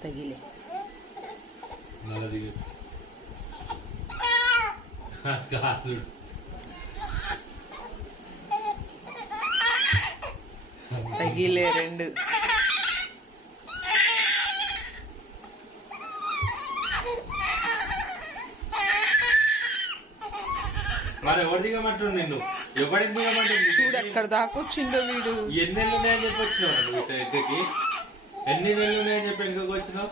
తగిలే తగిలే రెండు మరి ఎవరు దిగమంటారు నిన్ను? ఎవరికి దిగమంటుంది? చూడు ఎక్కడ దాకా వచ్చిందో వీడు. ఎన్ని నెలలు ఉన్నాయని చెప్పి వచ్చినావు నువ్వు ఎక్కడికి? ఎన్ని నెలలు ఉన్నాయని చెప్పి వెనుకకి వచ్చినావు?